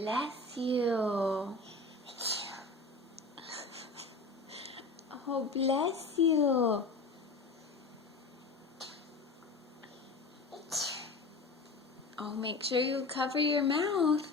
bless you. Oh, bless you. Oh, make sure you cover your mouth.